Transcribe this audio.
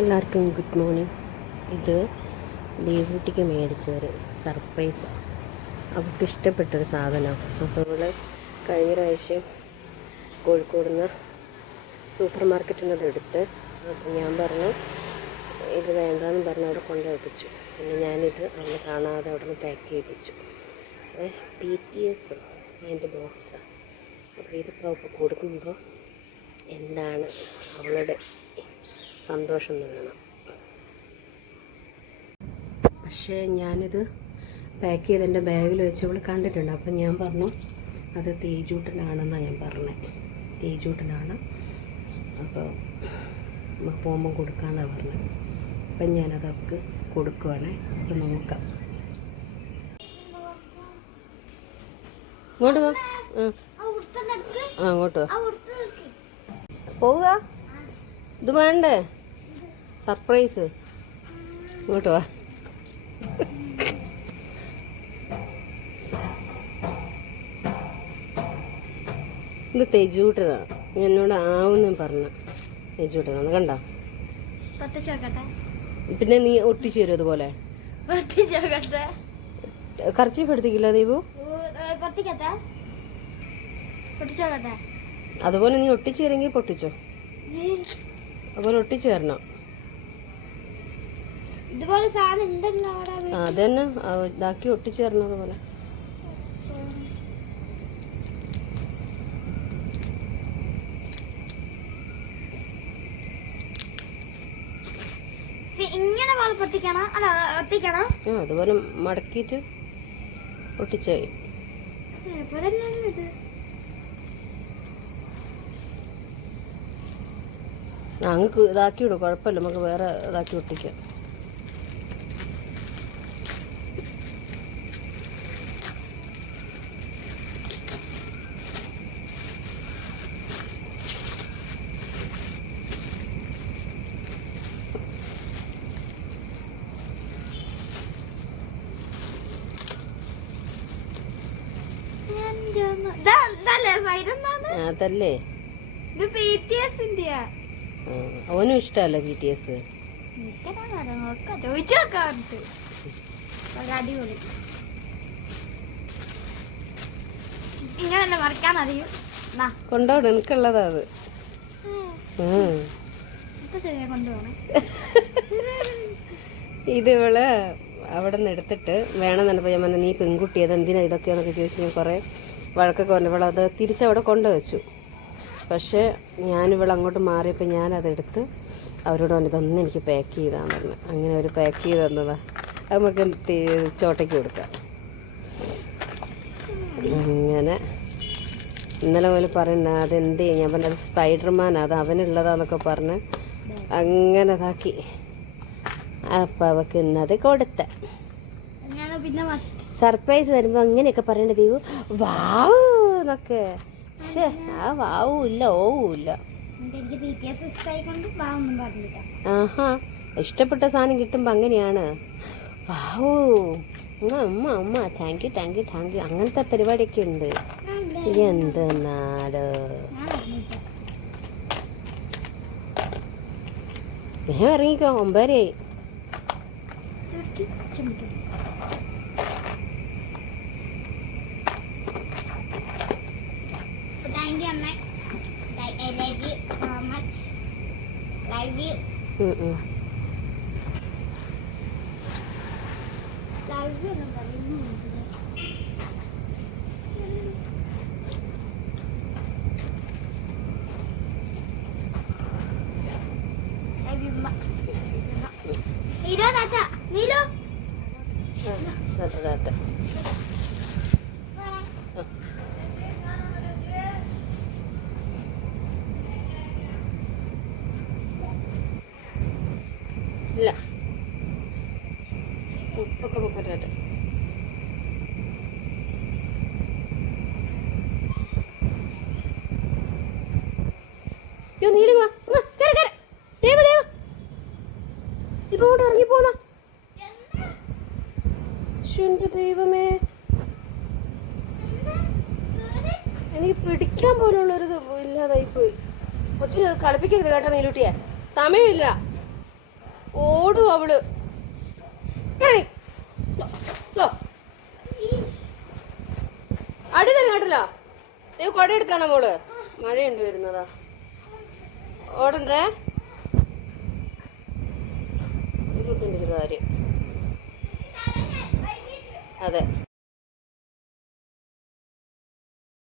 എല്ലാവർക്കും good morning. ഇത് ദേവൂട്ടിക്ക് മേടിച്ചൊരു surprise. അവൾക്ക് ഇഷ്ടപ്പെട്ടൊരു സാധനം. അപ്പോൾ അവൾ കഴിഞ്ഞ പ്രാവശ്യം കോഴിക്കോട് നിന്ന് സൂപ്പർ മാർക്കറ്റിൽ നിന്ന് അതെടുത്ത്, അപ്പോൾ ഞാൻ പറഞ്ഞു ഇത് വേണ്ടാന്ന് പറഞ്ഞ് അവിടെ കൊണ്ടുവപ്പിച്ചു. പിന്നെ ഞാനിത് അവൾ കാണാതെ അവിടെ നിന്ന് പാക്ക് ചെയ്യിപ്പിച്ചു. BTS അതിൻ്റെ ബോക്സാണ്. അപ്പോൾ ഇതിപ്പോൾ അവൾക്ക് കൊടുക്കുമ്പോൾ എന്താണ് അവളുടെ സന്തോഷം എന്ന് വേണം. പക്ഷേ ഞാനിത് പാക്ക് ചെയ്ത് എൻ്റെ ബാഗിൽ വെച്ച് അവൾ കണ്ടിട്ടുണ്ട്. അപ്പം ഞാൻ പറഞ്ഞു അത് തേജൂട്ടനാണെന്നാണ് ഞാൻ പറഞ്ഞത്. തേജൂട്ടനാണ്, അപ്പോൾ നമുക്ക് പോകുമ്പം കൊടുക്കാമെന്നാണ് പറഞ്ഞത്. അപ്പം ഞാനത് അവൾക്ക് കൊടുക്കുവാണേ. അപ്പം നോക്കാം. ഇങ്ങോട്ട് പോ. അങ്ങോട്ട് പോവുക. ഇത് വേണ്ടേ സർപ്രൈസ്? ഇങ്ങോട്ട് വാ. ഇത് തെജൂട്ടനാണ്. എന്നോട് ആവുന്നു പറഞ്ഞ തെജൂട്ടനാണ്. കണ്ടോ? പിന്നെ നീ ഒട്ടിച്ചു തരും അതുപോലെ. കർച്ചീഫ് എടുത്തിക്കില്ല ദീപു? അതുപോലെ നീ ഒട്ടിച്ചു തരെങ്കിൽ പൊട്ടിച്ചോ. അതുപോലെ ഒട്ടിച്ചു തരണം. അതന്നെ ഇതാക്കി ഒട്ടിച്ചു തരണം അതുപോലെ. അതുപോലെ മടക്കിയിട്ട് ഒട്ടിച്ചായി. അങ്ങ് ഇതാക്കി വിടും, കുഴപ്പമില്ല. നമുക്ക് വേറെ ഇതാക്കി ഒട്ടിക്കാം. അതല്ലേ അവനും ഇഷ്ടമല്ല BTS. കൊണ്ടോട്, എനിക്കുള്ളതാ അത്. ഇത് ഇവള് അവിടെ നിന്ന് എടുത്തിട്ട് വേണം തന്നെ. ഞാൻ പറഞ്ഞ നീ പെൺകുട്ടി അത് എന്തിനാ ഇതൊക്കെയാന്നൊക്കെ ചോദിച്ചു ഞാൻ കുറേ വഴക്കൊക്കെ പറഞ്ഞു. ഇവളത് തിരിച്ചവിടെ കൊണ്ടുവച്ചു. പക്ഷേ ഞാനിവളെ അങ്ങോട്ട് മാറിയപ്പോൾ ഞാനതെടുത്ത് അവരോട് പറഞ്ഞു ഇതൊന്നും എനിക്ക് പാക്ക് ചെയ്താന്ന് പറഞ്ഞു. അങ്ങനെ അവർ പാക്ക് ചെയ്ത് തന്നതാ. അത് നമുക്ക് ചോട്ടയ്ക്ക് കൊടുക്കാം. അങ്ങനെ ഇന്നലെ പോലെ പറയുന്ന അതെന്ത് ഞാൻ പറഞ്ഞത് സ്പൈഡർമാൻ അത് അവനുള്ളതാന്നൊക്കെ പറഞ്ഞ് അങ്ങനെ ഇതാക്കി. അപ്പം അവൾക്ക് ഇന്നത് കൊടുത്ത സർപ്രൈസ് വരുമ്പോൾ അങ്ങനെയൊക്കെ പറയേണ്ട ദൈവം വാവ് എന്നൊക്കെ. പക്ഷേ ആ വാവും ഇല്ല ഓവും ഇല്ല. ആഹാ, ഇഷ്ടപ്പെട്ട സാധനം കിട്ടുമ്പോൾ അങ്ങനെയാണ്. വാവൂ അമ്മ അമ്മ thank you thank you thank you അങ്ങനത്തെ പരിപാടിയൊക്കെ ഉണ്ട്. എന്തെന്നാലോ ഞാൻ ഇറങ്ങിക്കോ. 9:30 ഇല്ല ഉപ്പൊക്കെ പൊക്കട്ടെ. ഇതോടെ ഇറങ്ങിപ്പോന്ന എന്റെ ദൈവമേ, എനിക്ക് പിടിക്കാൻ പോലുള്ളൊരു ഇല്ലാതായിപ്പോയി. കൊച്ചിന് കളിപ്പിക്കരുത് കേട്ടോ നീലൂട്ടിയെ, സമയമില്ല. ഓടും അവള്. അടി തന്നെ കേട്ടല്ലോ. കൊട എടുക്കാണോ മോള്? മഴയുണ്ട് വരുന്നതാ. ഓടണ്ടേ? ഒരു കാര്യം. അതെ.